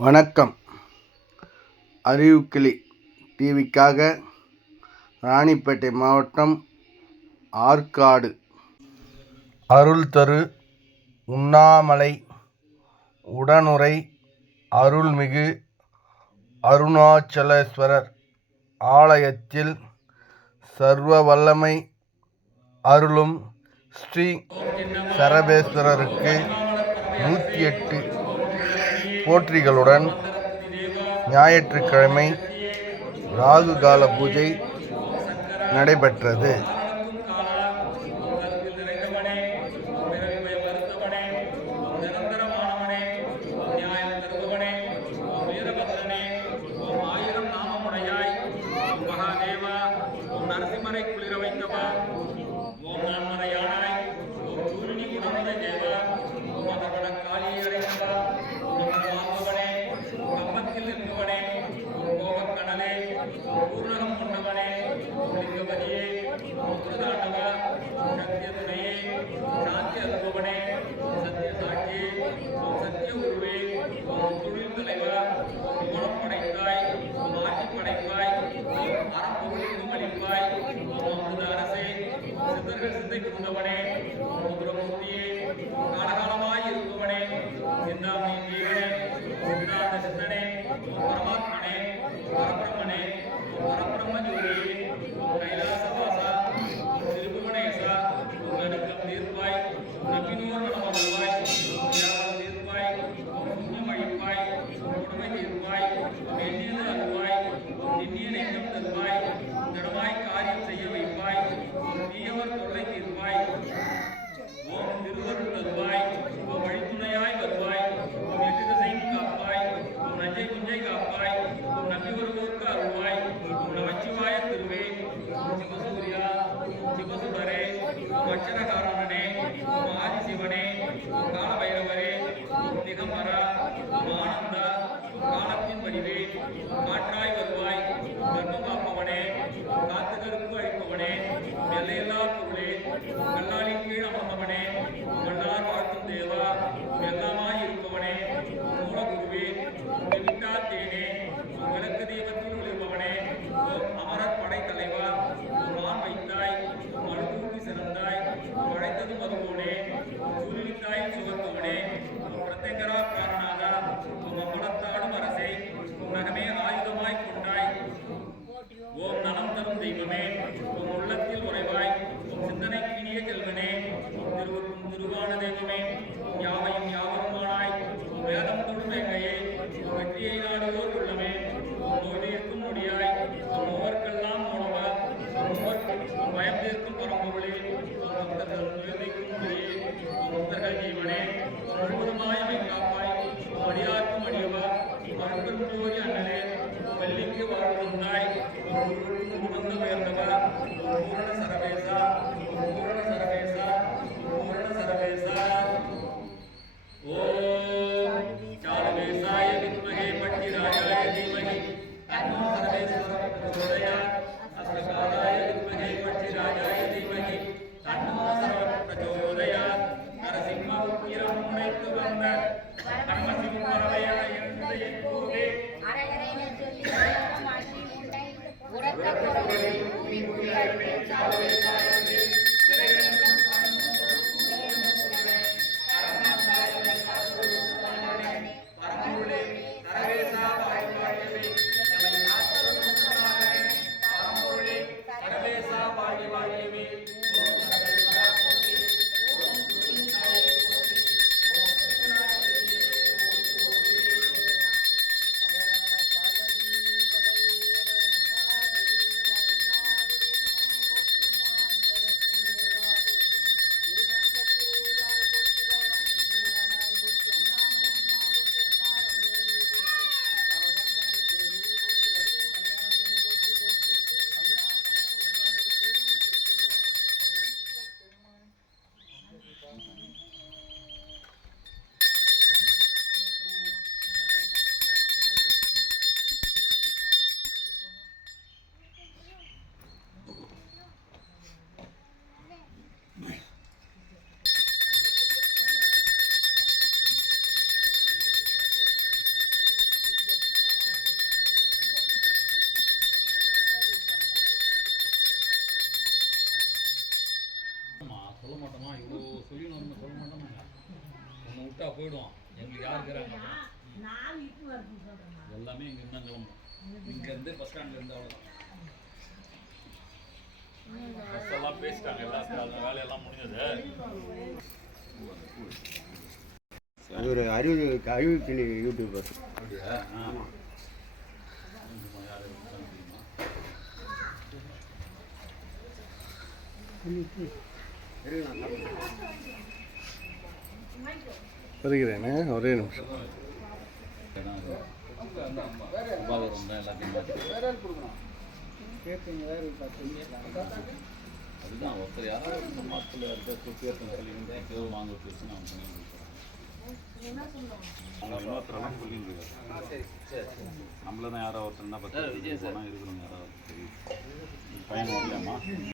வணக்கம். அறிவுக்கிளி டிவிக்காக ராணிப்பேட்டை மாவட்டம் ஆற்காடு. அருள் தரு உண்ணாமலை உடனுரை அருள்மிகு அருணாச்சலேஸ்வரர் ஆலயத்தில் சர்வ வல்லமை அருளும் ஸ்ரீ சரபேஸ்வரருக்கு நூற்றி எட்டு போற்றிகளுடன் ஞாயிற்றுக்கிழமை ராகு கால பூஜை நடைபெற்றது. சத்யகுபனே சத்ய சாட்சியே ஓம் சத்ய குருவே ஓம் தொழில் தலைவா குணம் படைத்தாய் ஓம் ஆட்சி படைப்பாய் ஓம் அறப்பொருள் கும்பளிப்பாய் ஓம் அமிர்த அரசே சித்தர்கள் சிந்தை புகுந்தவனே ஓம் காலகாலமாய் இருப்பவனே சிந்தாமணி ஜீவனே சித்தாந்த சித்தனே பரமாத்மனே பரபிரமனே பரபிரம்ம ஜோதியே. அர்ச்சனகாரணனே ஆதிசிவனே காலபைரவரே திகம்பரா ஆனந்தா காலத்தின் வடிவே காற்றாய் வருவாய் தர்மமாப்பவனே காத்துகருக்கு அழிப்பவனே எல்லையில்லா பொருளே கல்லாலின் கீழ் அமர்ந்தவனே வல்லார் வாழ்த்தும் தேவா எல்லாமாய் இருப்பவன். काही जोर तोडे प्रत्येकाला Lord, ஆமாம் இவ்வளோ சொல்லி நம்ம சொல்ல மாட்டோம்? உன்னை விட்டா போயிடுவோம் எங்களுக்கு யார் இருக்கிறாங்க? எல்லாமே இங்கே இருந்தால் கிளம்பும். இங்கேருந்து பஸ் ஸ்டாண்டில் இருந்து அவ்வளோதான் பஸ் எல்லாம் பேசிட்டாங்க எல்லாருக்கும். வேலையெல்லாம் முடிஞ்சது. அது ஒரு அறிவு அறிவுக்கு யூடியூப் அப்படியா? ஆமாம் வருகிறேனே ஒரே நிமிஷம் தான் அதுதான் ஒருத்தர் யாராவது இந்த இருக்க சுத்தியர்த்தம் சொல்லி ஏதோ வாங்க வச்சுன்னு நான் பண்ணி கொடுக்குறான் அவங்க நம்மள தான் ஒருத்தர் தான் பத்து போனால் இருக்கிறவங்க யாராவது தெரியும் பையன் வரலையாம்மா